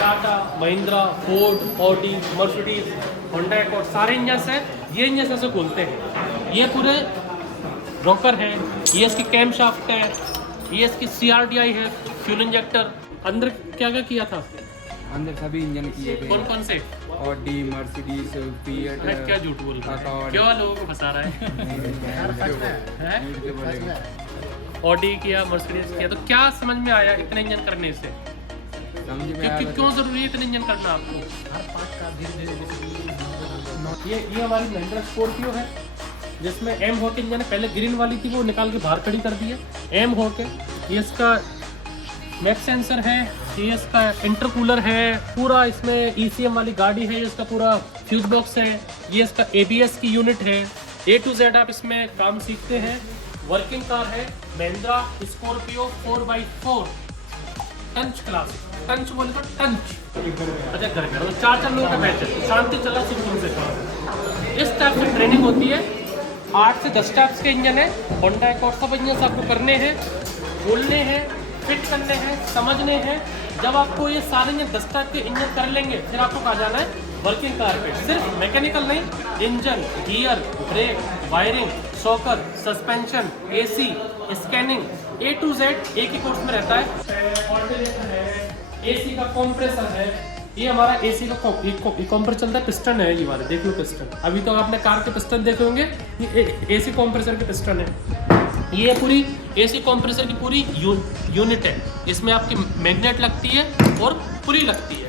Tata, Mahindra, Ford, Audi, Mercedes, Honda accord सारे engine हैं। ये इंजन ऐसे खोलते हैं। ये पूरे रॉकर है, ये इसकी कैम शाफ्ट है, ये इसकी CRDI है, फ्यूल इंजेक्टर। अंदर क्या क्या किया था? अंदर सभी इंजन किए गए। कौन कौन से? Audi, Mercedes, fiat. मैं क्या झूठ बोल रहा है? क्यों लोगों को फंसा रहा है? ऑडी किया, मर्सिडीज किया, तो क्या समझ में आया इतने इंजन करने से? समझ में क्योंकि आया। क्यों जरूरी है इतने इंजन करना आपको? ये हमारी महिंद्रा स्कॉर्पियो है जिसमें एम हो के इंजन है। पहले ग्रीन वाली थी, वो निकाल के बाहर खड़ी कर दी है एम हो के। ये इसका मैक्स सेंसर है, ये इसका इंटरकूलर है, पूरा इसमें ECM वाली गाड़ी है, इसका पूरा फ्यूज बॉक्स है, ये इसका ABS की यूनिट है। A to Z आप इसमें काम सीखते हैं। वर्किंग कार है महिंद्रा स्कॉर्पियो 4x4 टंच क्लास। टंच बोले तो टंच। अच्छा घर घर तो 4 लोगों का बैच है, शांति चला सुकून से काम। इस टाइप की ट्रेनिंग होती है। 8 से 10 टाइप्स के इंजन है। होंडा एकॉर्ड सब इंजन आपको करने हैं, खोलने हैं, फिट करने हैं, समझने हैं। जब आपको ये सारे इंजन 10 टाइप के इंजन कर लेंगे, फिर आपको कहा जाना है वर्किंग कार पे। सिर्फ मैकेनिकल नहीं, engine, gear, brake, wiring, shocker, suspension, AC, scanning, A to Z एक ही कोर्स में रहता है। ऑल्टरनेटर है, AC का कंप्रेसर है। ये हमारा AC का कंप्रेसर चलता है, पिस्टन है ये वाले, देख लो पिस्टन। अभी तो आपने कार के पिस्टन देखे होंगे, ये AC कंप्रेसर के पिस्टन है। ये पूरी AC कंप्रेसर की पूरी यूनिट है। इसमें आपकी मैग्नेट लगती है और पुली लगती है।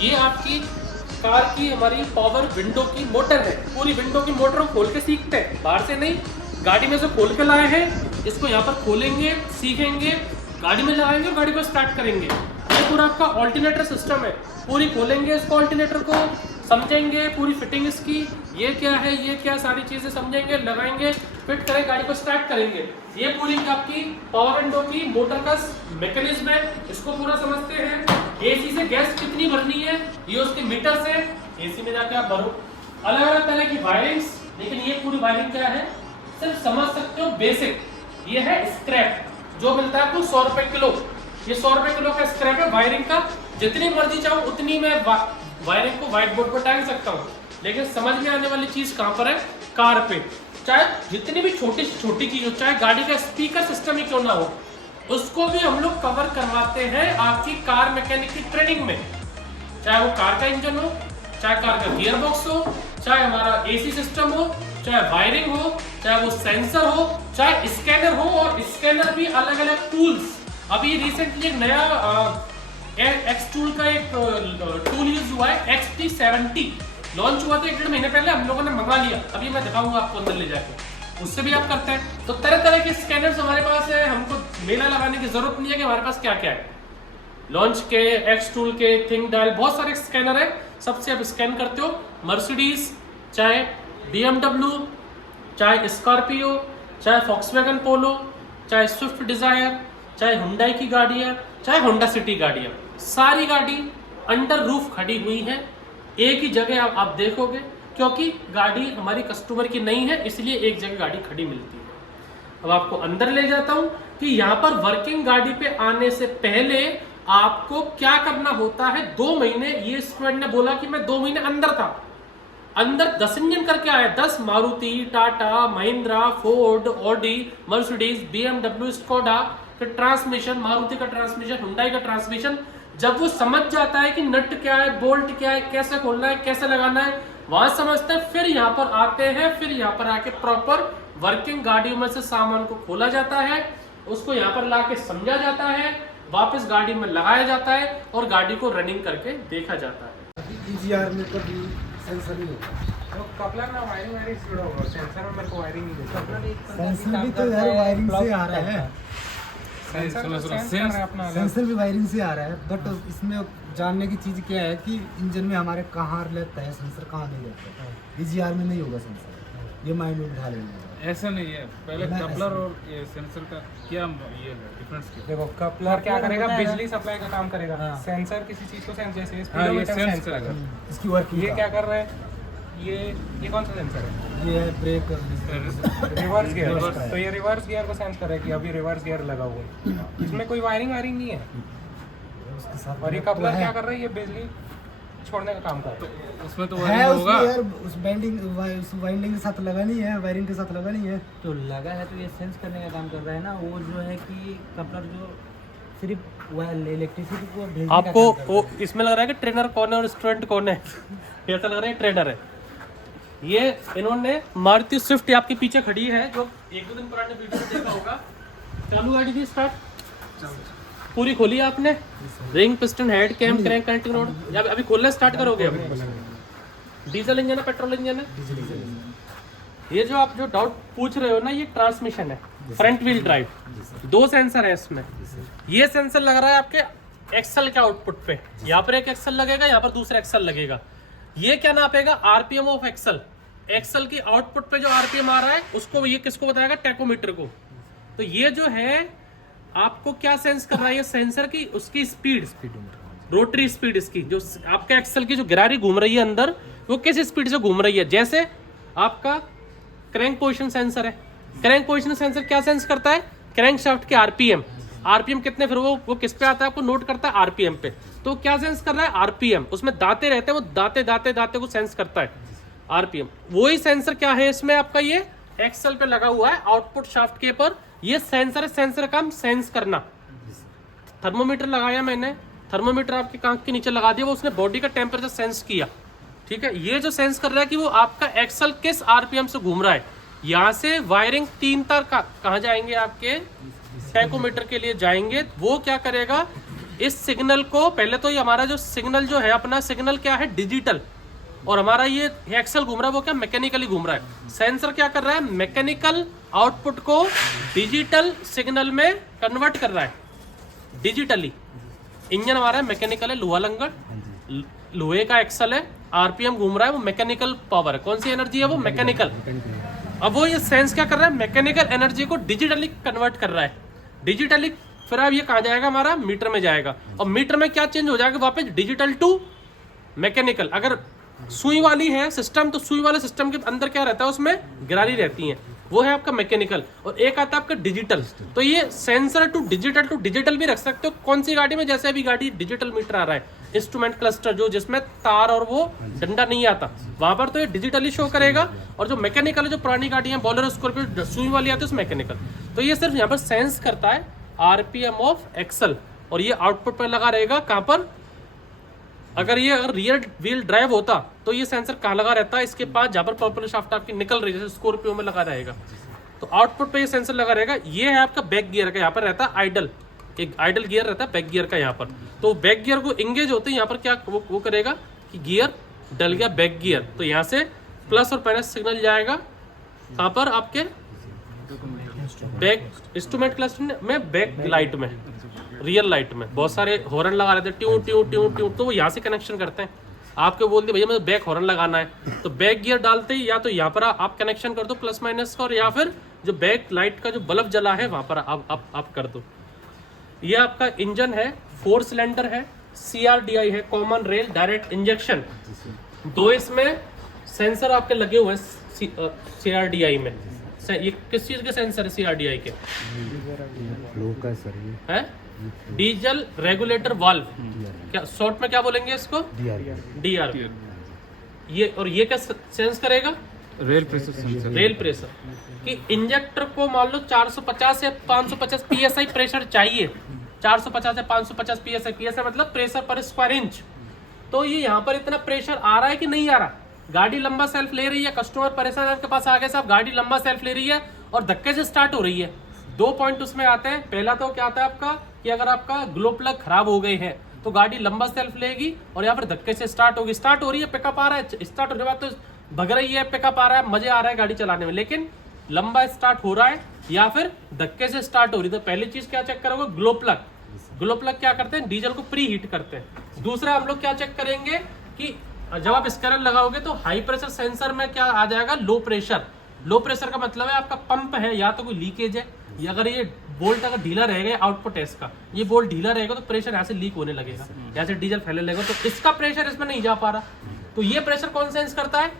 ये आपकी कार की हमारी पावर विंडो की मोटर है। पूरी विंडो की मोटर हम खोल के सीखते हैं, बाहर से नहीं, गाड़ी में से खोल के लाए हैं। इसको यहाँ पर खोलेंगे, सीखेंगे, गाड़ी में लगाएंगे और गाड़ी को स्टार्ट करेंगे। ये पूरा आपका ऑल्टरनेटर सिस्टम है। पूरी खोलेंगे इसको, ऑल्टरनेटर को समझेंगे, पूरी फिटिंग इसकी, ये क्या है, ये क्या, सारी चीजें समझेंगे, लगाएंगे, फिट करें, गाड़ी को स्टार्ट करेंगे। ये पूरी आपकी पावर विंडो की मोटर का मैकेनिज्म है, इसको पूरा समझते हैं। AC से गैस कितनी भरनी है, ये उसके मीटर से AC में जाके आप भरो। अलग अलग तरह की वायरिंग्स, लेकिन ये पूरी वायरिंग क्या है सिर्फ समझ सकते हो बेसिक। ये है स्क्रैप, जो मिलता है आपको 100 रुपए किलो। ये 100 रुपए किलो का स्क्रैप है वायरिंग का। जितनी मर्जी चाहो उतनी मैं वायरिंग को व्हाइट बोर्ड पर टांग सकता हूँ, लेकिन समझ में आने वाली चीज कहाँ पर है? कार पे। चाहे जितनी भी छोटी से छोटी चीज हो, चाहे गाड़ी का स्पीकर सिस्टम ही क्यों ना हो, उसको भी हम लोग कवर करवाते हैं आपकी कार मैकेनिक की ट्रेनिंग में। चाहे वो कार का इंजन हो, चाहे कार का गियर बॉक्स हो, चाहे हमारा AC सिस्टम हो, चाहे वायरिंग हो, चाहे वो सेंसर हो, चाहे स्कैनर हो। और स्कैनर भी अलग अलग टूल्स। अभी रिसेंटली एक नया एक्स टूल का एक टूल यूज हुआ है, XT70 लॉन्च हुआ था 1-1.5 महीने पहले, हम लोगों ने मंगा लिया। अभी मैं दिखाऊंगा आपको अंदर ले जाके, उससे भी आप करते हैं। तो तरह तरह के स्कैनर्स हमारे पास है, हमको मेला लगाने की जरूरत नहीं है कि हमारे पास क्या क्या है। लॉन्च के, एक्स टूल के, थिंक डायल, बहुत सारे स्कैनर है, सबसे आप स्कैन करते हो। मर्सिडीज, चाहे BMW, चाहे स्कॉर्पियो, चाहे फॉक्सवैगन पोलो, चाहे स्विफ्ट डिजायर, चाहे हुंडई की गाड़ियाँ, चाहे होंडा सिटी गाड़ियाँ, सारी गाड़ी अंडर रूफ खड़ी हुई है। एक ही जगह आप देखोगे, क्योंकि गाड़ी हमारी कस्टमर की नहीं है, इसलिए एक जगह गाड़ी खड़ी मिलती है। अब आपको अंदर ले जाता हूँ कि यहाँ पर वर्किंग गाड़ी पे आने से पहले आपको क्या करना होता है। 2 महीने, ये स्टूडेंट ने बोला कि मैं 2 महीने अंदर था, अंदर 10 इंजन करके आया। 10 Maruti, Tata, Mahindra, Ford, Audi, Mercedes, BMW, Skoda का ट्रांसमिशन, मारुति का ट्रांसमिशन, हुंडई का ट्रांसमिशन। जब वो समझ जाता है कि नट क्या है, बोल्ट क्या है, कैसे खोलना है, कैसे लगाना है, वहां समझते हैं, फिर यहाँ पर आते हैं। फिर यहाँ पर आके प्रॉपर वर्किंग गाड़ियों में से सामान को खोला जाता है, उसको यहाँ पर लाके समझा जाता है, वापस गाड़ी में लगाया जाता है और गाड़ी को रनिंग करके देखा जाता है। EGR में कभी सेंसर नहीं होता। तो कपलर में वायरिंग जुड़ा होगा, सेंसर में मेरे को वायरिंग नहीं देता। सेंसर भी तो यार वायरिंग से आ रहा है। सेंसर सेंसर भी वायरिंग से आ रहा है, बट इसमें जानने की चीज़ क्या है कि इंजन में हमारे कहाँ रहता है सेंसर, कहाँ नहीं रहता है। EGR में नहीं होगा सेंसर, ये माइंड में उठा लेंगे। ऐसा नहीं है, पहले कपलर और ये सेंसर का क्या ये है डिफरेंस क्या? देखो कपलर क्या करेगा, बिजली सप्लाई का काम करेगा। सेंसर किसी चीज को सेंस, जैसे स्पीडोमीटर सेंस करेगा। इसकी वर्किंग ये क्या कर रहा है, ये कौन सा सेंसर है? ये है ब्रेक, रिवर्स गियर। तो ये रिवर्स गियर को सेंस कर रहा है कि अभी रिवर्स गियर लगा हुआ है। इसमें कोई वायरिंग नहीं है, उसके साथ और ये connect तो कपलर है। क्या कर रहा है, ये बिजली छोड़ने का काम कर रहा है। उसमें तो है वायरिंग उसमें होगा। यार, उस बैंडिंग उस वाइंडिंग के साथ लगा नहीं है, वायरिंग के साथ लगा नहीं है। तो लगा है तो ये सेंस करने का काम कर रहा है ना। वो जो है कि कपलर जो सिर्फ इलेक्ट्रिसिटी को भेजने का आपको काम करता वो है। इसमें लग रहा है कि ट्रेनर कौन है और स्टूडेंट कौन है। ऐसा लग रहा है ट्रेनर है। ये इन्होंने मारुति स्विफ्ट आपके पीछे खड़ी है, जो एक दो दिन पुराने वीडियो में देखा होगा। चालू गाड़ी थी, स्टार्ट पूरी खोली है आपने, ring piston head cam crank connecting rod. अभी खोलना स्टार्ट करोगे। अब डीजल इंजन है पेट्रोल इंजन है? ये जो आप जो डाउट पूछ रहे हो ना, ये ट्रांसमिशन है, फ्रंट व्हील ड्राइव। दो सेंसर है इसमें। ये सेंसर लग रहा है आपके एक्सल के आउटपुट पे। यहाँ पर एक एक्सल लगेगा, यहाँ पर दूसरा एक्सल लगेगा। ये क्या नापेगा? RPM of axle. एक्सल की आउटपुट पे जो आरपीएम आ रहा है उसको ये किसको बताएगा? टैकोमीटर को। तो ये जो है आपको क्या सेंस कर रहा है? ये सेंसर की उसकी स्पीड, रोटरी स्पीड इसकी, जो आपका एक्सल की जो गिरारी घूम रही है अंदर, वो किस स्पीड से घूम रही है। जैसे आपका क्रैंक पोजीशन सेंसर है। क्रैंक पोजीशन सेंसर क्या सेंस करता है? क्रैंक शाफ्ट के आरपीएम। आरपीएम कितने, फिर वो किस पे आता है? आपको नोट करता है आरपीएम पे। तो क्या सेंस कर रहा है? आरपीएम। उसमें दाते रहते हैं, वो दाते दाते दाते को सेंस करता है आरपीएम। वही सेंसर क्या है इसमें आपका? ये एक्सल पे लगा हुआ है आउटपुट शाफ्ट के पर। ये सेंसर है, सेंसर का काम सेंस करना। थर्मोमीटर लगाया मैंने, थर्मोमीटर आपके कांख के नीचे लगा दिया, वो उसने बॉडी का टेम्परेचर सेंस किया। ठीक है, ये जो सेंस कर रहा है कि वो आपका एक्सल किस आरपीएम से घूम रहा है। यहाँ से वायरिंग 3 तार कहाँ जाएंगे? आपके टैकोमीटर के लिए जाएंगे। वो क्या करेगा? इस सिग्नल को, पहले तो ये हमारा जो सिग्नल जो है अपना सिग्नल क्या है? डिजिटल। और हमारा ये एक्सल घूम रहा है, वो क्या? मैकेनिकली घूम रहा है। सेंसर क्या कर रहा है? मैकेनिकल आउटपुट को डिजिटल सिग्नल में कन्वर्ट कर रहा है, डिजिटली। इंजन हमारा है मैकेनिकल है, लोहा लंगड़, लोहे का एक्सल है, आरपीएम घूम रहा है, वो मैकेनिकल पावर है। कौन सी एनर्जी है? वो मैकेनिकल। अब वो ये सेंस क्या कर रहा है? मैकेनिकल एनर्जी को डिजिटली कन्वर्ट कर रहा है। डिजिटली फिर अब ये कहाँ जाएगा? हमारा मीटर में जाएगा। और मीटर में क्या चेंज हो जाएगा? वापस डिजिटल टू मैकेनिकल। अगर सुई वाली है सिस्टम, तो सुई वाले सिस्टम के अंदर क्या रहता है? उसमें गिरारी रहती है, वो है आपका मैकेनिकल। और एक आता है आपका डिजिटल। तो ये सेंसर टू डिजिटल भी रख सकते हो। कौन सी गाड़ी में? जैसे अभी गाड़ी डिजिटल मीटर आ रहा है, इंस्ट्रूमेंट क्लस्टर, जो जिसमें तार और वो डंडा नहीं आता, वहां पर तो ये डिजिटली शो करेगा। और जो मैकेनिकल है, जो पुरानी गाड़ी है, बोलेरो, स्कॉर्पियो, सुई वाली आती है, उस मैकेनिकल। तो ये सिर्फ यहाँ पर सेंस करता है आरपीएम ऑफ एक्सल। और ये आउटपुट पर लगा रहेगा कहाँ पर? अगर रियर व्हील ड्राइव होता तो ये सेंसर कहाँ लगा रहता है? इसके पास, जहाँ पर प्रोपेलर शाफ्ट आपकी निकल रही है, जैसे स्कॉर्पियो में लगा रहेगा। तो आउटपुट पे ये सेंसर लगा रहेगा। ये है आपका बैक गियर का, यहाँ पर रहता है आइडल, एक आइडल गियर रहता है बैक गियर का यहाँ पर। तो बैक गियर को इंगेज होते हैं यहाँ पर क्या वो करेगा कि गियर डल गया बैक गियर, तो यहाँ से प्लस और माइनस सिग्नल जाएगा कहाँ पर? आपके बैक इंस्ट्रूमेंट क्लस्टर में, बैक लाइट में, रियल लाइट में। बहुत सारे हॉर्न लगा रहते हैं, ट्यू ट्यू ट्यू ट्यू, तो वो यहाँ से कनेक्शन करते हैं। आपको बोल दिया भैया मुझे बैक हॉर्न लगाना है, तो बैक गियर डालते ही या तो यहाँ पर आप कनेक्शन कर दो प्लस माइनस का, और या फिर जो बैक लाइट का जो बल्ब जला है वहाँ पर आप कर दो। ये आपका इंजन है, 4 सिलेंडर है, CRDI है, कॉमन रेल डायरेक्ट इंजेक्शन। 2 इसमें सेंसर आपके लगे हुए हैं CRDI में। ये किस चीज़ के सेंसर है CRDI के? है डीजल रेगुलेटर वाल्व। क्या शॉर्ट में क्या बोलेंगे इसको? DR। ये और ये क्या सेंस करेगा? Rail pressure sensor. Rail pressure कि इंजेक्टर को मान लो 450 से 550 PSI प्रेशर चाहिए। 450 से 550 PSI मतलब प्रेशर पर स्क्वायर इंच। तो ये यहाँ पर इतना प्रेशर आ रहा है कि नहीं आ रहा? गाड़ी लंबा सेल्फ ले रही है, कस्टमर परेशान आपके पास आ गए साहब, गाड़ी लंबा सेल्फ ले रही है और धक्के से स्टार्ट हो रही है। 2 पॉइंट उसमें आते हैं। पहला तो क्या आता है आपका कि अगर आपका ग्लो प्लग खराब हो गए हैं तो गाड़ी लंबा सेल्फ लेगी और या फिर धक्के से स्टार्ट होगी। स्टार्ट हो रही है, पिकअप आ रहा है, स्टार्ट होने के बाद तो भग रही है, पिकअप आ रहा है, मजे आ रहा है गाड़ी चलाने में, लेकिन लंबा स्टार्ट हो रहा है या फिर धक्के से स्टार्ट हो रही है। तो पहली चीज क्या चेक करोगे? Glow plug. ग्लो प्लग क्या करते हैं? डीजल को प्री हीट करते हैं। दूसरा हम लोग क्या चेक करेंगे कि जब आप स्कैनर लगाओगे तो हाई प्रेशर सेंसर में क्या आ जाएगा? Low pressure. लो प्रेशर का मतलब है आपका पंप है या तो कोई लीकेज है, या अगर ये बोल्ट अगर ढीला रहेगा, आउटपुट है इसका, ये बोल्ट ढीला रहेगा तो प्रेशर यहाँ से लीक होने लगेगा, यहाँ से डीजल फैलने लगेगा, तो इसका प्रेशर इसमें नहीं जा पा रहा। तो ये प्रेशर कौन सेंस करता है?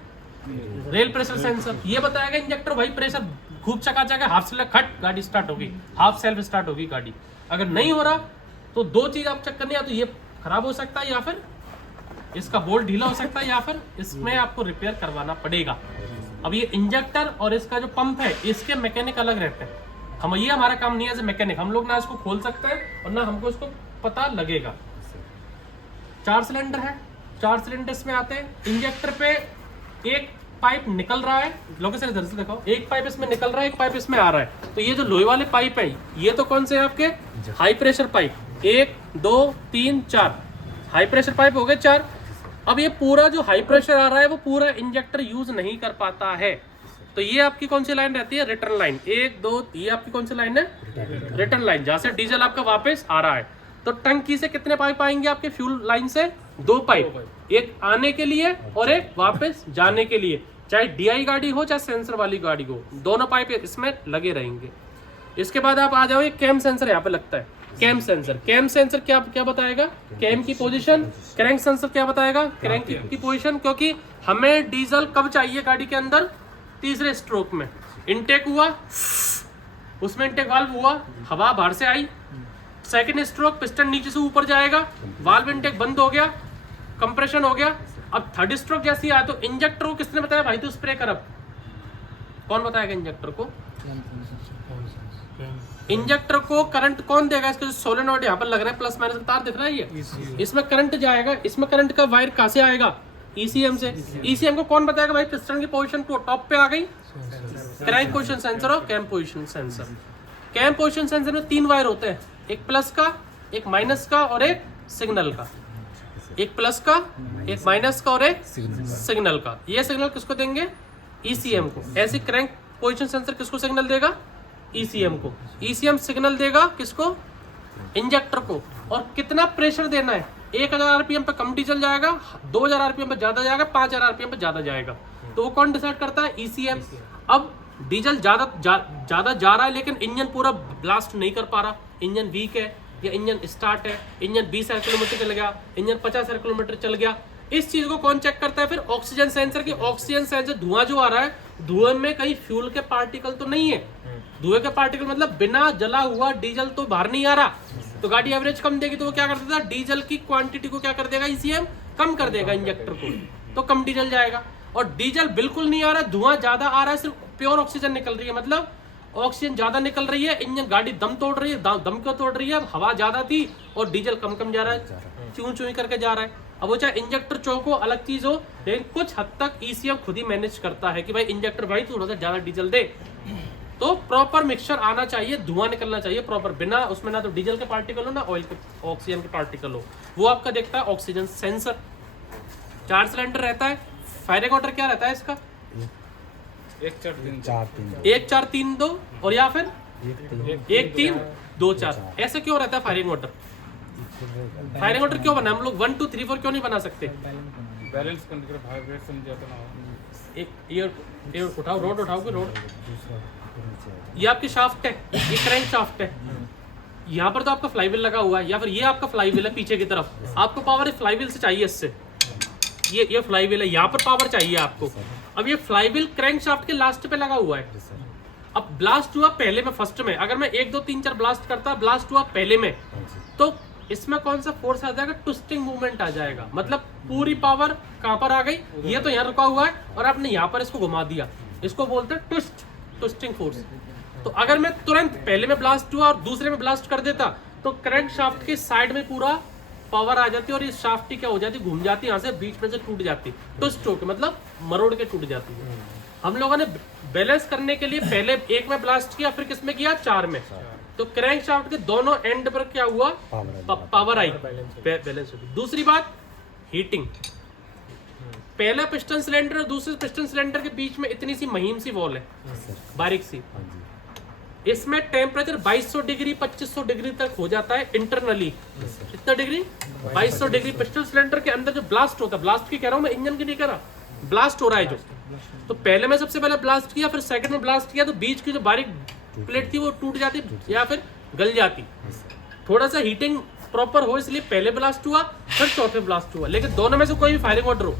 Rail pressure sensor. ये बताएगा इंजेक्टर भाई प्रेशर खूब चकाचक है, हाफ सेल्फ खट गाड़ी स्टार्ट होगी, हाफ सेल्फ स्टार्ट होगी गाड़ी। अगर नहीं हो रहा तो दो चीज आप चेक करनी है, तो ये खराब हो सकता है या फिर इसका बोल्ट ढीला हो सकता है या फिर इसमें आपको रिपेयर करवाना पड़ेगा। अब ये इंजेक्टर और इसका जो पंप है इसके मैकेनिक अलग रहते हैं। हम ये हमारा काम नहीं है एज ए मैकेनिक, हम लोग ना इसको खोल सकते हैं और ना हमको इसको पता लगेगा। 4 सिलेंडर है, 4 सिलेंडर इसमें आते हैं। इंजेक्टर पे एक पाइप निकल रहा है, लोकेशन इधर से दिखाओ, एक पाइप इसमें निकल रहा है, एक पाइप इसमें आ रहा है। तो ये जो लोहे वाले पाइप है ये तो कौन से हैं आपके high pressure pipe, 1 2 3 4 high pressure pipe हो गए 4। अब ये पूरा जो हाई प्रेशर आ रहा है वो पूरा इंजेक्टर यूज नहीं कर पाता है, तो ये आपकी कौन सी लाइन रहती है, रिटर्न लाइन। 1 2 ये आपकी कौन सी लाइन है, रिटर्न लाइन, जहां से डीजल आपका वापस आ रहा है। तो टंकी से कितने पाइप आएंगे आपके फ्यूल लाइन से, 2 पाइप, एक आने के लिए और एक वापस जाने के लिए। चाहे डीआई गाड़ी हो चाहे सेंसर वाली गाड़ी हो, दोनों पाइप इसमें लगे रहेंगे। इसके बाद आप आ जाओ, एक कैम सेंसर यहाँ पे लगता है, कैम सेंसर। कैम सेंसर क्या क्या बताएगा, कैम की पोजीशन। क्रैंक सेंसर क्या बताएगा, क्रैंक की पोजीशन, क्योंकि हमें डीजल कब चाहिए गाड़ी के अंदर, तीसरे स्ट्रोक में। इनटेक हुआ, उसमें इनटेक वाल्व हुआ, हवा बाहर से आई, सेकंड स्ट्रोक पिस्टन नीचे से ऊपर जाएगा, वाल्व इनटेक बंद हो गया, कंप्रेशन हो गया। अब थर्ड स्ट्रोक जैसी आया तो इंजेक्टर को किसने बताया, भाई तू स्प्रे कर। अब कौन बताएगा इंजेक्टर को, इंजेक्टर को करंट कौन देगा, इसका जो सोलेनॉइड यहाँ पर लग रहा है, प्लस माइनस तार दिख रहा है ये, इसमें करंट जाएगा। इसमें करंट का वायर कहाँ से आएगा, ईसीएम से। ईसीएम को कौन बताएगा, भाई पिस्टन की पोजीशन टॉप पे आ गई, क्रैंक पोजीशन सेंसर और cam position sensor. Cam position sensor में 3 वायर होते हैं, एक प्लस का, एक माइनस का और एक सिग्नल का। एक प्लस का, एक माइनस का और एक सिग्नल का। ये सिग्नल किसको देंगे, ईसीएम को। ऐसे क्रैंक पोजीशन सेंसर किसको सिग्नल देगा, ईसीएम को। ईसीएम सिग्नल देगा किसको, इंजेक्टर को। और कितना प्रेशर देना है, 1000 आरपीएम पे कम डीजल जाएगा, 2000 आरपीएम पे ज्यादा जाएगा, 5000 आरपीएम पे ज्यादा जाएगा, तो वो कौन डिसाइड करता है, ईसीएम। अब डीजल ज्यादा जा रहा है लेकिन इंजन पूरा ब्लास्ट नहीं कर पा रहा, इंजन वीक है या इंजन स्टार्ट है, इंजन 20,000 किलोमीटर चल गया, इंजन 50,000 किलोमीटर चल गया। इस चीज को कौन चेक करता है, फिर ऑक्सीजन सेंसर की। ऑक्सीजन सेंसर, धुआं जो आ रहा है, धुएं में कहीं फ्यूल के पार्टिकल तो नहीं है। धुएं के पार्टिकल मतलब बिना जला हुआ डीजल तो बाहर नहीं आ रहा, तो गाड़ी एवरेज कम देगी। तो वो क्या कर देता है, डीजल की क्वांटिटी को क्या कर देगा, ईसीएम कम कर देगा इंजेक्टर को, तो कम डीजल जाएगा। और डीजल बिल्कुल नहीं आ रहा है, धुआं ज्यादा आ रहा है, सिर्फ प्योर ऑक्सीजन निकल रही है, मतलब ऑक्सीजन ज्यादा निकल रही है, इंजन गाड़ी दम तोड़ रही है, दम क्यों तोड़ रही है, हवा ज्यादा थी और डीजल कम कम जा रहा है, चूं चूं करके जा रहा है। अब वो चाहे इंजेक्टर चौक हो, अलग चीज हो, लेकिन कुछ हद तक ईसीएम खुद ही मैनेज करता है कि भाई इंजेक्टर भाई थोड़ा सा ज्यादा डीजल दे। तो प्रॉपर मिक्सचर आना चाहिए, धुआं निकलना चाहिए प्रॉपर, बिना उसमें ना तो डीजल के पार्टिकल हो ना ऑयल के ऑक्सीजन के पार्टिकल हो। वो आपका देखता है ऑक्सीजन सेंसर। 4 सिलेंडर रहता है। फायरिंग ऑर्डर क्या रहता है इसका, 1 4 3 1 4 3 2 और या फिर 1 3 2 4। ऐसे क्यों रहता है फायरिंग ऑर्डर, फायरिंग ऑर्डर क्यों बना, हम लोग 1 2 3 4 क्यों नहीं बना सकते। बैलेंस करने के वाइब्रेट समझाता ना, एक ये उठाओ, रोड उठाओगे, रोड ये आपकी शाफ्ट है, ये क्रैंक शाफ्ट है, यहाँ पर तो आपका फ्लाईव्हील लगा हुआ है, या फिर ये आपका फ्लाईव्हील है पीछे की तरफ, आपको पावर फ्लाईव्हील से चाहिए, इससे ये फ्लाईव्हील है, यहाँ पर पावर चाहिए आपको। अब ये फ्लाईव्हील क्रैंक शाफ्ट के लास्ट पे लगा हुआ है। अब ब्लास्ट हुआ पहले में, फर्स्ट में, अगर मैं 1 2 3 4 ब्लास्ट करता, ब्लास्ट हुआ पहले में, तो इसमें कौन सा फोर्स आ जाएगा, ट्विस्टिंग मूवमेंट आ जाएगा, मतलब पूरी पावर कहां पर आ गई, ये तो यहाँ रुका हुआ है और आपने यहाँ पर इसको घुमा दिया, इसको बोलते हैं ट्विस्टिंग फोर्स। तो अगर मैं तुरंत पहले में ब्लास्ट हुआ और दूसरे में ब्लास्ट कर देता, तो क्रैंक शाफ्ट के साइड में पूरा पावर आ जाती है और ये शाफ्ट की क्या हो जाती, घूम जाती, यहाँ से बीच में से टूट जाती, ट्विस्ट होकर, मतलब मरोड़ के टूट जाती है। हम लोगों ने बैलेंस करने के लिए पहले 1 में ब्लास्ट किया, फिर किस में किया, 4 में, तो क्रैंक शाफ्ट के दोनों एंड पर क्या हुआ, पावर आई, बैलेंस होगी। दूसरी बात, हीटिंग। पहला पिस्टन सिलेंडर और दूसरे पिस्टन सिलेंडर के बीच में इतनी सी महीन सी वॉल है, बारीक सी, इसमें टेम्परेचर 2200 डिग्री 2500 डिग्री तक हो जाता है इंटरनली। कितना डिग्री, 2200 डिग्री। पिस्टन सिलेंडर के अंदर जो ब्लास्ट होता है, ब्लास्ट की कह रहा हूँ मैं, इंजन की नहीं कह रहा, ब्लास्ट हो रहा है जो, तो पहले में सबसे पहले ब्लास्ट किया, फिर सेकंड में ब्लास्ट किया, तो बीच की जो बारीक प्लेट थी वो टूट जाती या फिर गल जाती। थोड़ा सा हीटिंग प्रॉपर हो इसलिए पहले ब्लास्ट हुआ, फिर चौथे ब्लास्ट हुआ। लेकिन दोनों में से कोई भी फायरिंग ऑर्डर हो,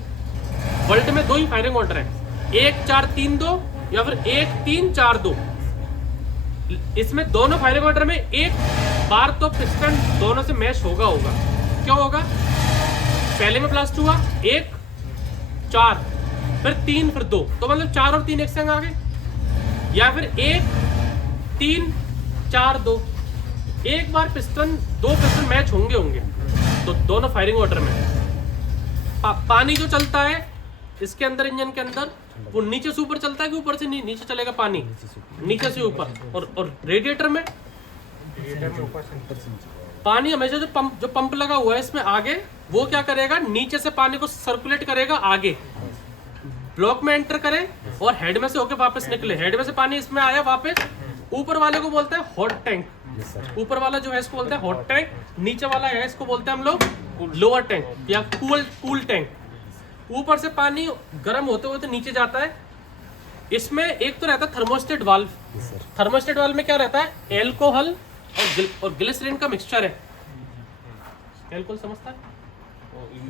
वर्ल्ड में 2 ही फायरिंग ऑर्डर है, 1 4 3 2 या फिर 1 3 4 2। इसमें दोनों फायरिंग ऑर्डर में एक बार तो पिस्टन दोनों से मैच होगा क्यों होगा? पहले में ब्लास्ट हुआ 1 4 फिर 3 फिर 2, तो मतलब 4 और 3 एक संग आ गए, या फिर 1 3 4 2। एक बार पिस्टन 2 पिस्टन मैच होंगे तो दोनों फायरिंग ऑर्डर में। पानी जो चलता है इसके अंदर, इंजन के अंदर, वो नीचे से ऊपर चलता है कि ऊपर से नीचे चलेगा पानी? नीचे से ऊपर। और रेडिएटर में पानी हमेशा जो पंप लगा हुआ है इसमें आगे, वो क्या करेगा? नीचे से पानी को सर्कुलेट करेगा आगे, ब्लॉक में एंटर करे और हेड में से होके वापस निकले। हेड में से पानी इसमें आया वापस, ऊपर वाले को बोलते हैं हॉट टैंक। ऊपर वाला जो है इसको बोलते हैं हॉट टैंक, नीचे वाला है इसको बोलते हैं हम लोग लोअर टैंक या कूल टैंक। ऊपर से पानी गर्म होते होते नीचे जाता है। इसमें एक तो रहता है थर्मोस्टेट वाल्व। थर्मोस्टेट वाल्व में क्या रहता है? एल्कोहल और ग्लिसरीन का मिक्सचर है। एल्कोहल समझता है?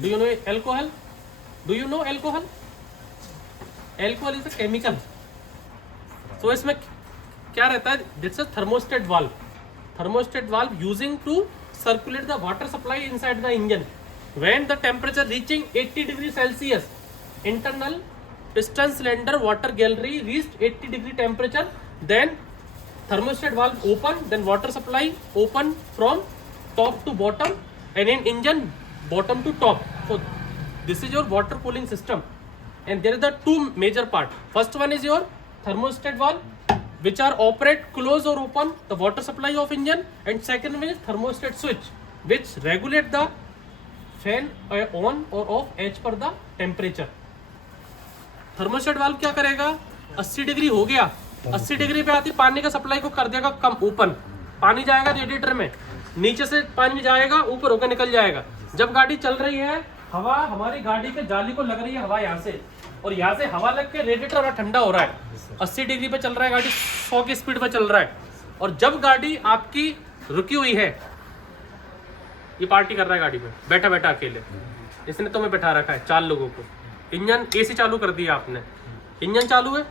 Do you know alcohol? Do you know alcohol? Alcohol is a chemical. तो इसमें क्या रहता है? This is thermostat valve. Thermostat valve using to circulate the water supply inside the engine. When the temperature reaching 80 degrees Celsius, internal piston cylinder water gallery reached 80 degree temperature, then thermostat valve open, then water supply open from top to bottom, and in engine bottom to top. So this is your water cooling system, and there is the two major part. First one is your thermostat valve, which are operate close or open the water supply of engine, and second one is thermostat switch, which regulate the fan on or off as per the temperature. thermostat valve क्या करेगा? 80 degree हो गया, 80 degree पे आती पानी का supply को कर देगा कम ओपन। पानी जाएगा रेडिएटर में, नीचे से पानी जाएगा, ऊपर होकर निकल जाएगा। जब गाड़ी चल रही है, हवा हमारी गाड़ी के जाली को लग रही है, हवा यहाँ से, और यहाँ से हवा लग के रेडिएटर हमारा ठंडा हो रहा है। 80 डिग्री पे चल रहा है गाड़ी, 100 की स्पीड पे चल रहा है। और जब गाड़ी आपकी रुकी हुई है, ये पार्टी कर रहा है गाड़ी में बैठा बैठा अकेले, इसने तो मैं बैठा रखा है 4 लोगों को। इंजन एसी चालू कर दिया आपने, इंजन चालू है,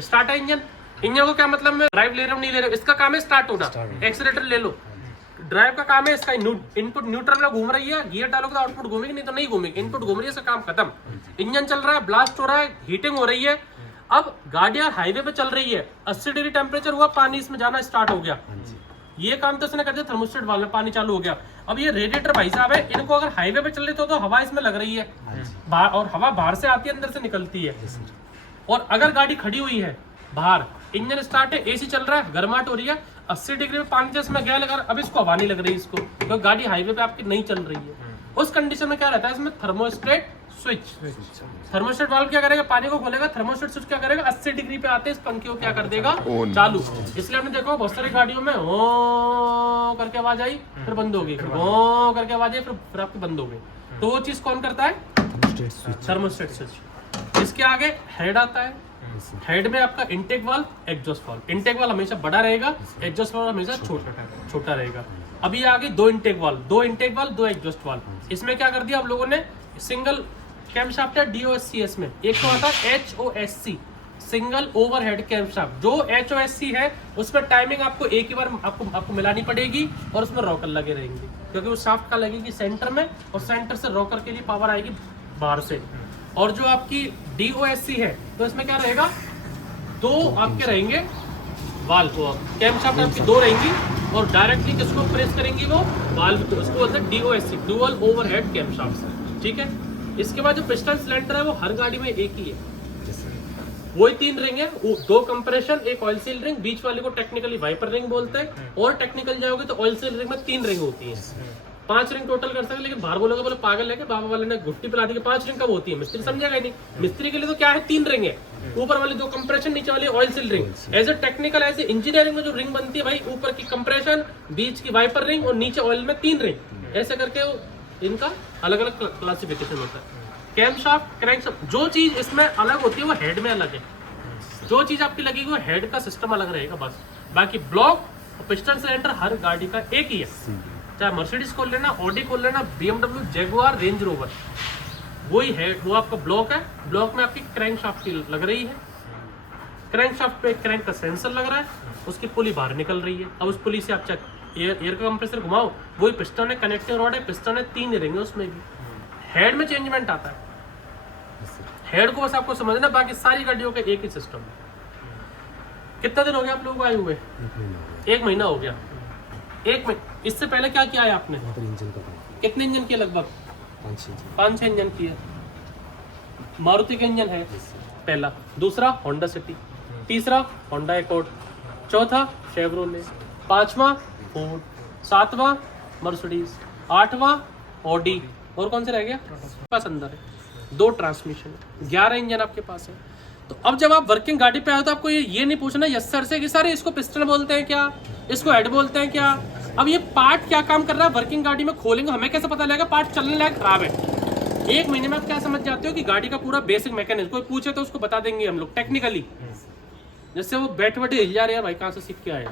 स्टार्ट है इंजन। इंजन को क्या मतलब? मैं ड्राइव ले रहा हूँ नहीं ले रहा हूँ, इसका काम है स्टार्ट होना। एक्सीलेटर ले लो, ड्राइव का काम है इसका इनपुट न्यूट्रल में घूम रही है, गियर डालोगे तो आउटपुट घूमेगी, नहीं तो नहीं घूमेगी। इनपुट घूम रही है, इसका काम खत्म। इंजन चल रहा है, ब्लास्ट हो रहा है, हीटिंग हो रही है। अब गाड़ियां हाईवे पे चल रही है, 80 डिग्री टेम्परेचर हुआ, पानी इसमें जाना स्टार्ट हो गया। ये काम तो इसने कर दिया थर्मोस्टेट वाल्व में, पानी चालू हो गया। अब ये रेडिएटर भाई साहब है, इनको अगर हाईवे पे चल रहे तो हवा इसमें लग रही है, और हवा बाहर से आती है, अंदर से निकलती है। और अगर गाड़ी खड़ी हुई है बाहर, इंजन स्टार्ट है, एसी चल रहा है, गर्माहट हो रही है, 80 डिग्री में पानी जैसे मैं गया लगा, अब इसको हवा नहीं लग रही इसको, क्योंकि गाड़ी हाईवे पे आपकी नहीं चल रही है। उस कंडीशन में क्या रहता है इसमें? Thermostat switch. थर्मोस्टेट वाल्व क्या करेगा? पानी को खोलेगा। थर्मोस्टेट स्विच क्या करेगा? 80 डिग्री पे आते इस पंखे को क्या कर देगा? चालू। इसलिए आपने देखो बहुत सारी गाड़ियों में ओ करके आवाज आई, फिर बंद हो गई, फिर ओ करके आवाज आई, फिर आपकी बंद हो गई। तो वो चीज कौन करता है? Thermostat switch. इसके आगे हेड आता है, हेड में आपका intake valve, exhaust valve. Intake valve हमेशा बड़ा रहेगा, एग्जॉस्ट वाल्व हमेशा छोटा रहेगा। अभी आगे 2 intake valve, 2 intake valve, 2 exhaust valve. इसमें क्या कर दिया आप लोगों ने? सिंगल कैमशाफ्ट है DOSCS में, एक तो आता है HOSC, सिंगल ओवरहेड कैमशाफ्ट। जो HOSC है उसमें टाइमिंग आपको एक ही बार आपको मिलानी पड़ेगी, और उसमें रॉकर लगे रहेंगे, क्योंकि वो शाफ्ट का लगेगी सेंटर में, और सेंटर से रॉकर के लिए पावर आएगी बाहर से। और जो आपकी DOSC है तो इसमें क्या रहेगा? 2 आपके रहेंगे वाल्व, कैमशाफ्ट आपकी 2 रहेंगी, और डायरेक्टली किसको प्रेस करेंगी? वो वाल्व को। उसको बोलते हैं DOSC, डुअल ओवरहेड कैमशाफ्ट। ठीक है। इसके बाद जो पिस्टन सिलेंडर है वो हर गाड़ी में एक ही है, वही 3 रिंग है, 2 कंप्रेशन, 1 ऑयल सील रिंग, बीच वाले को टेक्निकली वाइपर रिंग बोलते हैं। और टेक्निकल जाओगे तो ऑयल सील रिंग में 3 रिंग होती है, 5 रिंग टोटल कर सकते। लेकिन बाहर बोलोगे बोले पागल है कि बाबा वाले ने गुट्टी पिला दी कि 5 रिंग कब होती है? मिस्त्री समझेगा ही नहीं। मिस्त्री के लिए तो क्या है? 3 रिंग है, ऊपर वाली 2 कंप्रेशन, नीचे वाली oil seal ring. As a technical, as a engineering में जो रिंग बनती है भाई, ऊपर की कंप्रेशन, बीच की वाइपर रिंग, और नीचे ऑयल में 3 रिंग। ऐसे करके इनका अलग अलग क्लासिफिकेशन होता है। कैमशाफ्ट, क्रैंकशाफ्ट, जो चीज इसमें अलग होती है वो हेड में अलग है। जो चीज आपकी लगेगी वो हेड का सिस्टम अलग रहेगा बस। बाकी ब्लॉक और पिस्टन सिलेंडर हर गाड़ी का एक ही है, चाहे मर्सिडीज खोल लेना, ऑडी खोल लेना, BMW, जगुआर, रेंज रोवर, वही है। वो आपका ब्लॉक है, ब्लॉक में आपकी क्रैंकशाफ्ट की लग रही है, क्रैंकशाफ्ट पे क्रैंक का सेंसर लग रहा है, उसकी पुली बाहर निकल रही है। अब उस पुली से आप चेक एयर का कंप्रेसर घुमाओ, वही पिस्टन है, कनेक्टिंग रॉड है, पिस्टन है, 3 रहेंगे उसमें भी। हेड में चेंजमेंट आता है, हेड को बस आपको समझना, बाकी सारी गाड़ियों का एक ही सिस्टम है। कितना दिन हो गया आप लोगों को आए हुए? 1 महीना हो गया। 1 महीना। इससे पहले क्या किया है आपने? कितने इंजन किए? लगभग 5-6 इंजन किए। मारुति के इंजन है पहला, दूसरा होंडा सिटी, तीसरा होंडा एकॉर्ड, चौथा शेवरोले, 5वां फोर्ड, 7वां मर्सिडीज, 8वां ऑडी, और कौन से रह गया पास? अंदर है 2 ट्रांसमिशन, 11 इंजन आपके पास है। तो अब जब आप वर्किंग गाड़ी पे आए तो आपको ये नहीं पूछना यस सर से कि सर इसको पिस्टन बोलते हैं क्या, इसको हेड बोलते हैं क्या। अब ये पार्ट क्या काम कर रहा है वर्किंग गाड़ी में खोलेंगे, हमें कैसे पता लगेगा पार्ट चलने लायक खराब है? 1 महीने में आप क्या समझ जाते हो कि गाड़ी का पूरा बेसिक मैकेनिज्म, कोई पूछे तो उसको बता देंगे हम लोग टेक्निकली। जैसे वो बैठ हिल जा रहे हैं, भाई कहाँ से सीख के आए?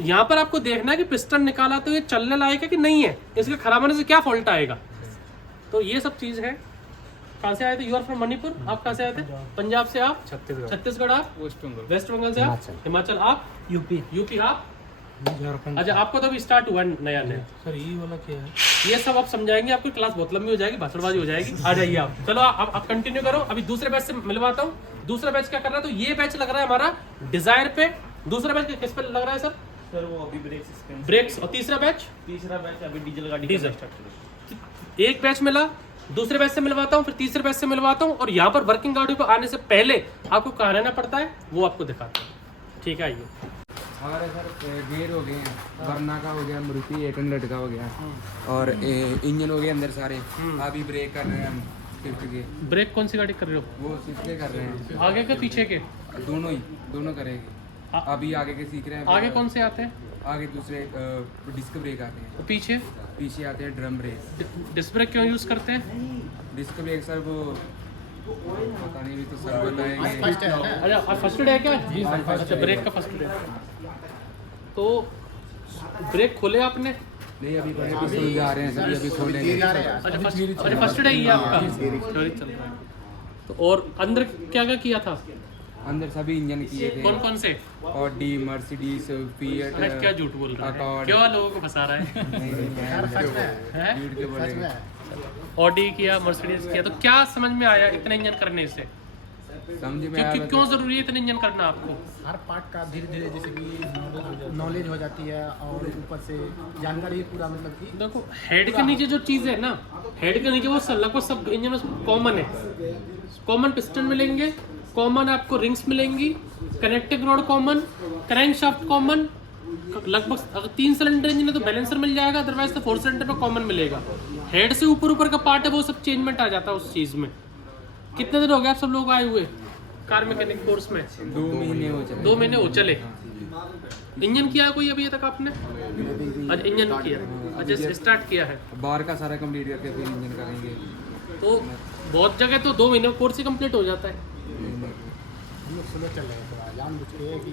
यहाँ पर आपको देखना है कि पिस्टन निकाला तो ये चलने लायक है कि नहीं है, इसके खराब होने से क्या फॉल्ट आएगा। तो ये सब चीज़ है। कहाँ से आए थे? You are from Manipur. आप कहाँ से आए थे? पंजाब से। आप? छत्तीसगढ़। आप? वेस्ट बंगाल से। आप? हिमाचल। आप? यूपी। आप? अच्छा, आपको तो अभी स्टार्ट हुआ नया सर ये वाला क्या है? ये सब आप समझाएंगे, आपकी क्लास बहुत लंबी हो जाएगी, भाषणबाजी हो जाएगी। आ जाइए आप। चलो आप कंटिन्यू करो। अभी दूसरे बैच से मिलवाता हूँ। दूसरा बैच क्या कर रहा है? तो ये बैच लग रहा है हमारा डिजायर पे। दूसरा बैच किस पे लग रहा है सर? सर वो अभी ब्रेक्स। और तीसरा बैच अभी डीजल गाड़ी डीजल। एक बैच मिला, दूसरे बैच से मिलवाता हूँ, फिर तीसरे बैच से मिलवाता हूँ, और यहाँ पर वर्किंग गाड़ी पर आने से पहले आपको कहाँ रहना पड़ता है वो आपको दिखाता हूँ। ठीक है, आइए। हमारे सर गेयर हो गए हैं, वरना का हो गया, मारुति 800 का हो गया, और इंजन हो गया अंदर सारे। अभी ब्रेक कर रहे हैं हम स्विफ्ट के। ब्रेक कौन सी गाड़ी कर रहे हो? वो स्विफ्ट के कर रहे हैं, आगे के पीछे के? दोनों करेंगे। अभी आगे के सीख रहे हैं। आगे कौन से आते हैं? आगे दूसरे डिस्क ब्रेक आते हैं। पीछे आते हैं ड्रम ब्रेक। डिस्क ब्रेक क्यों यूज करते हैं? डिस्क ब्रेक सर वो पता नहीं, भी तो सर बताएंगे। अच्छा, फर्स्ट डे है क्या? अच्छा, ब्रेक का फर्स्ट डे। तो ब्रेक खोले आपने? नहीं, अभी जा रहे हैं सभी, अभी खोलेंगे। अच्छा, फर्स्ट डे ही है आपका? चल रहा है। तो और अंदर क्या क्या किया था? अंदर सभी इंजन किए थे। कौन कौन से? Audi, Mercedes, fiat. क्या झूठ बोल रहा है? क्यों लोगों को फंसा रहा है? झूठ के बोलेंगे। ऑडी किया, मर्सिडीज किया, तो क्या समझ में आया इतने इंजन करने से? समझ में आया। क्यों जरूरी है इतने इंजन करना आपको? हर पार्ट का धीरे धीरे जैसे कि नॉलेज हो जाती है, और ऊपर से जानकारी पूरा मतलब कि देखो, हेड के नीचे जो चीज़ है ना, हेड के नीचे वो लगभग सब इंजन में कॉमन है। कॉमन पिस्टन मिलेंगे, कॉमन आपको रिंग्स मिलेंगी, connecting rod common, crankshaft common. लगभग अगर 3 सिलेंडर इंजन है तो बैलेंसर मिल जाएगा, अदरवाइज तो 4 सिलेंडर में कॉमन मिलेगा। हेड से ऊपर का पार्ट है वो सब चेंजमेंट आ जाता है उस चीज़ में। कितने दिन हो गए आप सब लोग आए हुए कार मैकेनिक कोर्स में? 2 महीने हो चले। 2 महीने हो चले। इंजन किया है कोई अभी तक आपने? अच्छा, इंजन किया। अच्छा, स्टार्ट किया है। बाहर का सारा कंप्लीट करके फिर इंजन करेंगे। तो बहुत जगह तो 2 महीने कोर्स ही कंप्लीट हो जाता है। हम लोग स्लो चल रहे हैं, थोड़ा जानबूझ के कि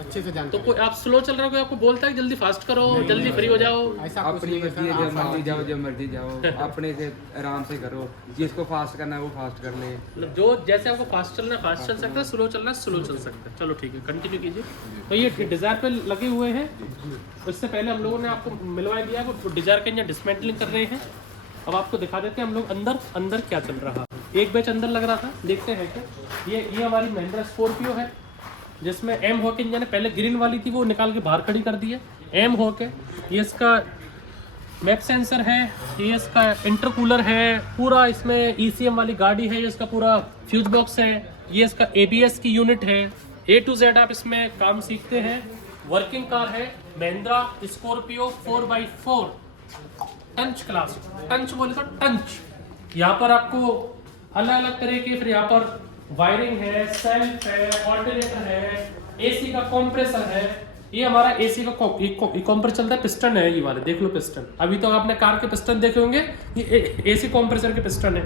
अच्छे से जानते तो कोई आप स्लो चल रहे हो, कोई आपको बोलता है कि जल्दी फास्ट करो, जल्दी फ्री हो जाओ? ऐसा कुछ अपनी नहीं है मर्जी है, सर, जब मर्जी जाओ, जब मर्जी जाओ, अपने से आराम से करो। जिसको फास्ट करना है वो फास्ट कर ले। मतलब जो जैसे आपको फास्ट चलना है फास्ट चल सकता है, स्लो चलना है स्लो चल सकता है। चलो ठीक है, कंटिन्यू कीजिए। तो ये डिजायर पे लगे हुए हैं। इससे पहले हम लोगों ने आपको मिलवा दिया, वो डिजायर के इंजन डिसमेंटलिंग कर रहे हैं। अब आपको दिखा देते हैं हम लोग अंदर क्या चल रहा है। एक बैच अंदर लग रहा था, देखते हैं क्या। ये हमारी महिंद्रा स्कॉर्पियो है, जिसमें एम होके इंजन है। पहले ग्रीन वाली थी, वो निकाल के बाहर खड़ी कर दी है। एम होके ये इसका मैप सेंसर है, ये इसका इंटरकूलर है पूरा। इसमें ECM वाली गाड़ी है, ये इसका पूरा फ्यूज बॉक्स है, ये इसका ABS की यूनिट है। A to Z आप इसमें काम सीखते हैं। वर्किंग कार है महिंद्रा स्कॉर्पियो 4x4 टंच क्लास। टंच बोले तो टंच। यहाँ पर आपको अलग अलग तरह के, फिर यहाँ पर वायरिंग है, सेल्फ है, ऑल्टरनेटर है, AC का कंप्रेसर है। ये हमारा AC का कंप्रेसर चलता है, पिस्टन है ये वाले, देख लो पिस्टन। अभी तो आपने कार के पिस्टन देखे होंगे, ये AC कंप्रेसर के पिस्टन है।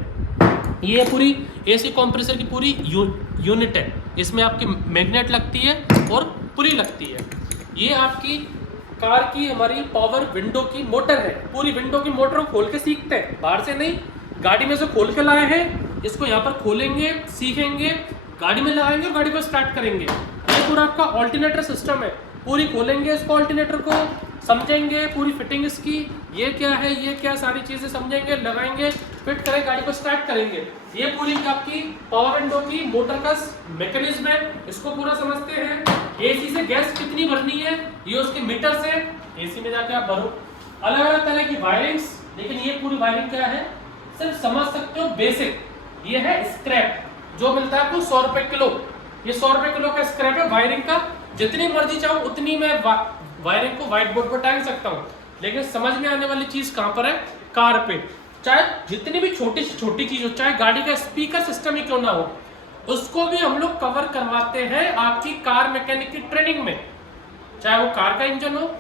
ये पूरी AC कंप्रेसर की पूरी यूनिट है। इसमें आपकी मैग्नेट लगती है और पुली लगती है। ये आपकी कार की हमारी पावर विंडो की मोटर है। पूरी विंडो की मोटर को खोल के सीखते हैं, बाहर से नहीं, गाड़ी में से खोल के लाए हैं। इसको यहाँ पर खोलेंगे, सीखेंगे, गाड़ी में लगाएंगे और गाड़ी को स्टार्ट करेंगे। ये पूरा आपका ऑल्टरनेटर सिस्टम है। पूरी खोलेंगे इसको अल्टरनेटर को, समझेंगे पूरी फिटिंग इसकी, ये क्या है ये क्या, सारी चीजें समझेंगे, लगाएंगे, फिट करें, गाड़ी को स्टार्ट करेंगे। ये पूरी आपकी पावर विंडो की मोटर का मैकेनिज्म है, इसको पूरा समझते हैं। एसी से गैस कितनी भरनी है ये उसके मीटर से एसी में जाके आप भरो। अलग अलग तरह की वायरिंग्स, लेकिन ये पूरी वायरिंग क्या है सिर्फ समझ सकते हो बेसिक। ये है स्क्रैप जो मिलता है आपको 100 रुपए किलो, ये 100 रुपए किलो का स्क्रैप है वायरिंग का। जितनी मर्जी चाहूँ उतनी मैं वायरिंग को व्हाइट बोर्ड पर टांग सकता हूँ, लेकिन समझ में आने वाली चीज कहाँ पर है, कार पे। चाहे जितनी भी छोटी से छोटी चीज हो, चाहे गाड़ी का स्पीकर सिस्टम ही क्यों ना हो, उसको भी हम लोग कवर करवाते हैं आपकी कार मैकेनिक की ट्रेनिंग में। चाहे वो कार का इंजन हो,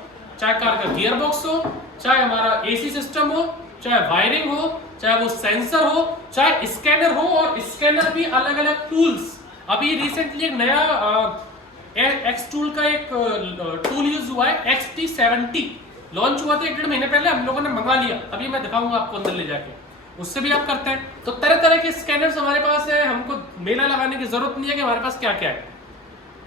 चाहे कार का गियर बॉक्स हो, चाहे हमारा एसी सिस्टम हो, चाहे वायरिंग हो, चाहे वो सेंसर हो, चाहे स्कैनर हो। और स्कैनर भी अलग अलग टूल्स, अभी रिसेंटली एक नया एक्स टूल का एक टूल यूज हुआ है, XT70 लॉन्च हुआ था 1-1.5 महीने पहले, हम लोगों ने मंगा लिया, अभी मैं दिखाऊंगा आपको अंदर ले जाके, उससे भी आप करते हैं। तो तरह तरह के स्कैनर्स हमारे पास है, हमको मेला लगाने की जरूरत नहीं है कि हमारे पास क्या क्या है।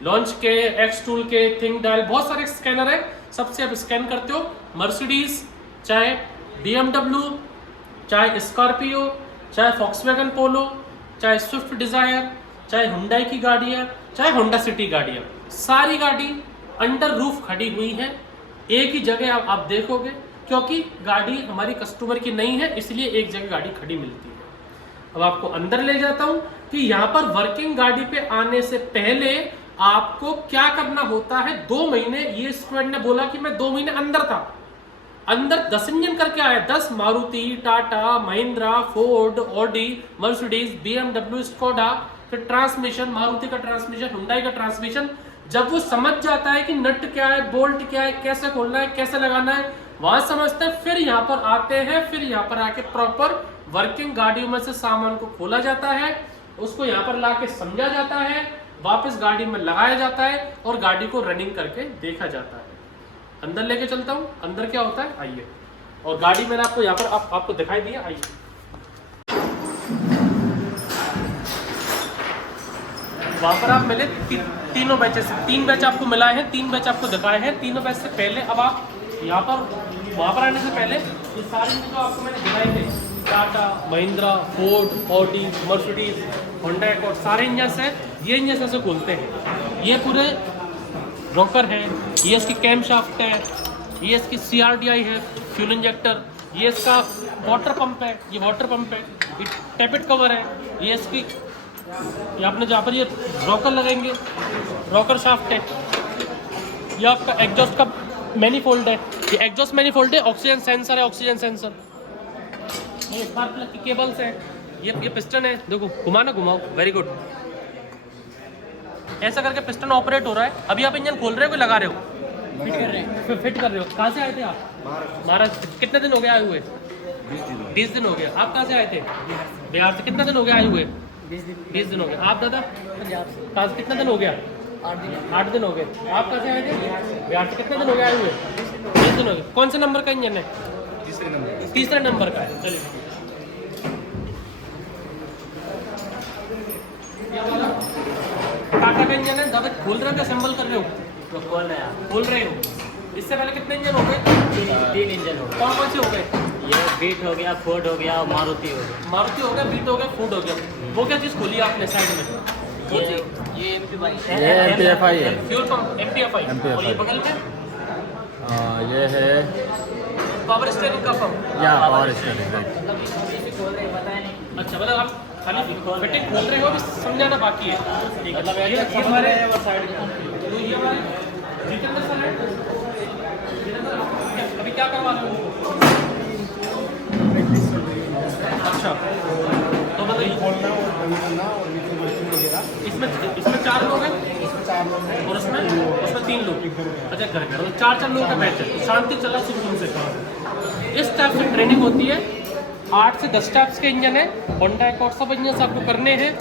लॉन्च के, एक्स टूल के, थिंक डायल, बहुत सारे स्कैनर है, सबसे आप स्कैन करते हो। मर्सिडीज, चाहे BMW, चाहे स्कॉर्पियो, चाहे फॉक्सवैगन पोलो, चाहे स्विफ्ट डिजायर, चाहे हुंडई की गाड़ियाँ, चाहे होंडा सिटी गाड़ियाँ, सारी गाड़ी अंडर रूफ खड़ी हुई है। एक ही जगह आप देखोगे, क्योंकि गाड़ी हमारी कस्टमर की नहीं है, इसलिए एक जगह गाड़ी खड़ी मिलती है। अब आपको अंदर ले जाता हूँ कि यहाँ पर वर्किंग गाड़ी पे आने से पहले आपको क्या करना होता है। 2 महीने, ये स्टूडेंट ने बोला कि मैं 2 महीने अंदर था, अंदर 10 इंजन करके आया, 10 Maruti, Tata, Mahindra, Ford, Audi, Mercedes, BMW, Skoda, फिर ट्रांसमिशन, मारुति का ट्रांसमिशन, हुंडई का ट्रांसमिशन। जब वो समझ जाता है कि नट क्या है, बोल्ट क्या है, कैसे खोलना है, कैसे लगाना है, वहां समझते हैं, फिर यहाँ पर आते हैं, फिर यहाँ पर आके प्रॉपर वर्किंग गाड़ियों में से सामान को खोला जाता है, उसको यहाँ पर लाके समझा जाता है, वापस गाड़ी में लगाया जाता है और गाड़ी को रनिंग करके देखा जाता है। अंदर लेके चलता हूँ, अंदर क्या होता है आइए। और गाड़ी मैंने आपको यहाँ पर आपको दिखाई दिया, आइए। वहाँ पर आप मिले तीनों बैचेस, 3 बैच आपको मिला है, 3 बैच आपको दिखाए हैं। तीनों बैच से पहले अब आप यहाँ पर, वहाँ पर आने से पहले ये सारे जो आपको मैंने दिखाए थे, Tata, Mahindra, Ford, Audi, Mercedes, Honda accord, सारे इंजन है, ये इंजन ऐसे खोलते हैं। ये पूरे रॉकर है, ये इसकी कैम शाफ्ट है, ये इसकी CRDI है, फ्यूल इंजेक्टर, ये इसका वाटर पंप है, ये वाटर पंप है, ये टैपिट कवर है, ये इसकी, ये आपने जहाँ पर ये रॉकर लगाएंगे, रॉकर शाफ्ट है, ये आपका एग्जॉस्ट का मैनीफोल्ड है, ये एग्जॉस्ट मैनीफोल्ड है, ऑक्सीजन सेंसर है, ऑक्सीजन सेंसर, ये स्पार्क प्लग की केबल्स है, ये पिस्टन है, देखो घुमाना, घुमाओ, वेरी गुड। ऐसा करके पिस्टन ऑपरेट हो रहा है। अभी आप इंजन खोल रहे हो कि लगा रहे हो? फिट कर रहे हो। कहाँ से आए थे आप? महाराष्ट्र। कितने दिन हो गए आए हुए? 20 दिन हो गए। आप कहाँ से आए थे? बिहार से। कितने दिन हो गए आए हुए? 20 दिन हो गए। आप दादा? पंजाब से। कितना दिन हो गया? 8 दिन हो गए। आप कहाँ से आए थे? बिहार से। कितने दिन हो गए आए हुए? 20 दिन हो गए। कौन से नंबर का इंजन है? तीसरे नंबर का है। चलिए टाटा का इंजन है। दादा खोल रहे हो क्या असेंबल कर रहे हो? तो खोल रहे हो। इससे पहले कितने इंजन हो गए? 3 इंजन हो गए। कौन कौन से हो गए? ये बीट हो गया, फोर्ड हो गया और मारुति हो गया। मारुति हो गया, बीट हो गया, फोर्ड हो गया। वो क्या चीज़ खोली आपने साइड में? ये MPFI है। Fuel pump MPFI। और ये बगल में ये है पावर स्टीयरिंग का पंप। या पावर स्टीयरिंग। अच्छा, मतलब आप खाली फिटिंग खोल रहे हो, अभी समझाना बाकी है। मतलब ये हमारे साइड में, तो ये हमारे जितेंद्र सर है। अभी क्या करवा रहे हो? अच्छा, तो मतलब इसमें 4 लोग हैं और उसमें 3 लोग। अच्छा, घर तो 4 लोगों का बैच है। शांति चला सुकून से। इस टाइप से ट्रेनिंग होती है। 8 से 10 टाइप्स के इंजन है। होंडा अकॉर्ड सब इंजन आपको करने हैं,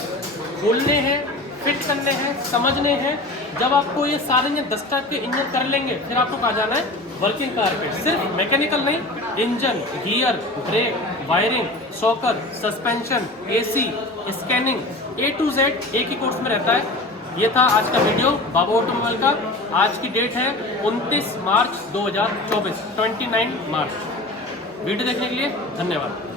खोलने हैं, फिट करने हैं, समझने हैं। जब आपको ये सारे इंजन 10 टाइप के इंजन कर लेंगे, फिर आपको कहा जाना है वर्किंग कार पे। सिर्फ मैकेनिकल नहीं, engine, gear, brake, wiring, shocker, suspension, AC, scanning, A to Z एक ही कोर्स में रहता है। ये था आज का वीडियो बाबू ऑटोमोबाइल का। आज की डेट है 29 मार्च 2024, 29 मार्च। वीडियो देखने के लिए धन्यवाद।